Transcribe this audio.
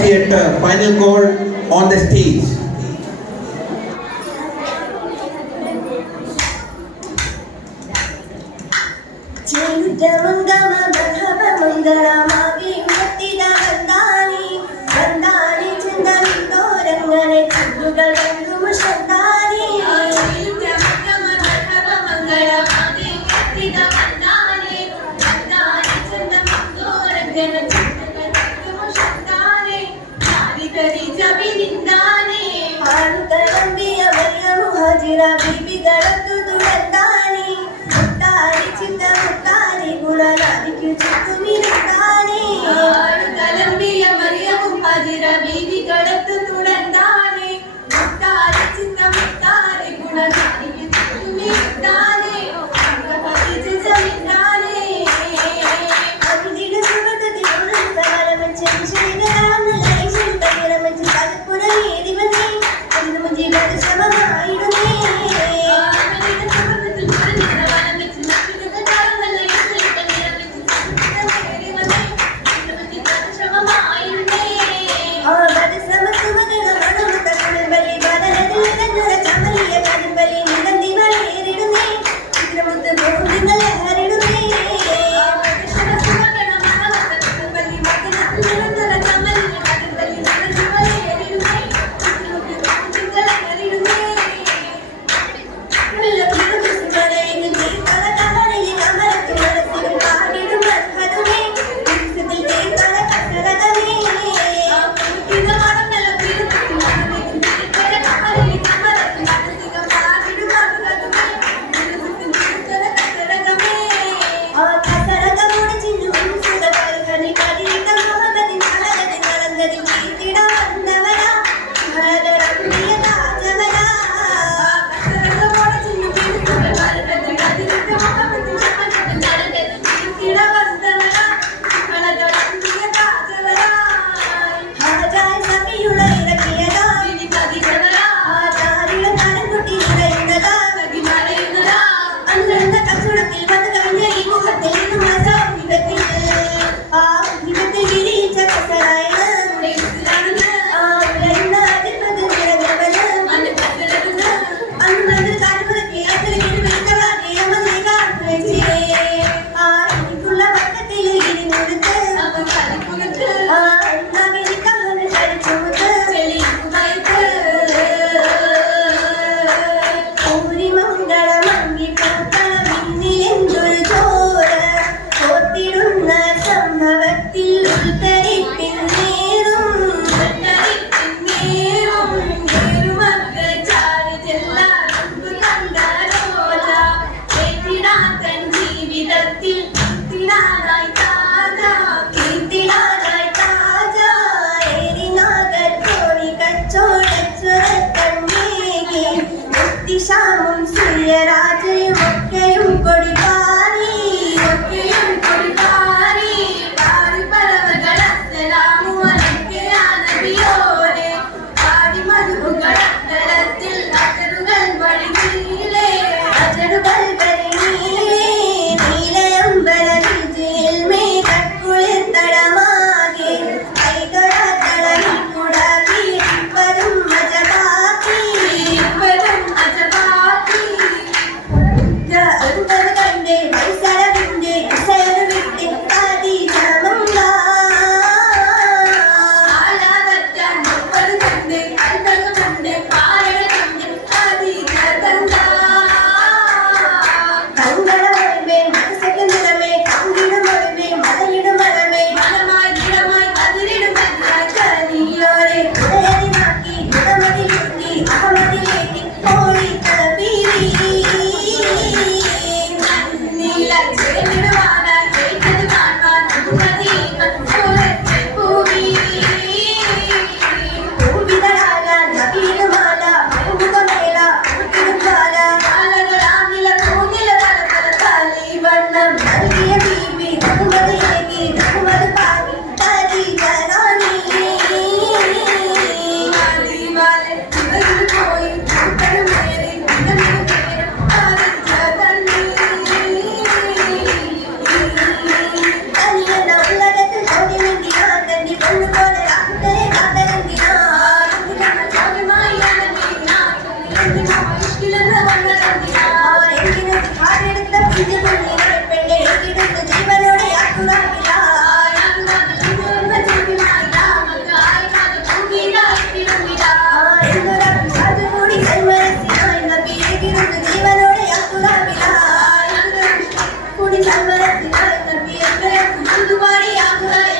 theatre. Final call on the stage. ശ്യാമും സൂര്യരാജയും ഒക്കെയും കൊടിക്കാൻ ஆழ்மரத்தினால் நம்பியர்கள் புதுவாடி ஆகுவாய்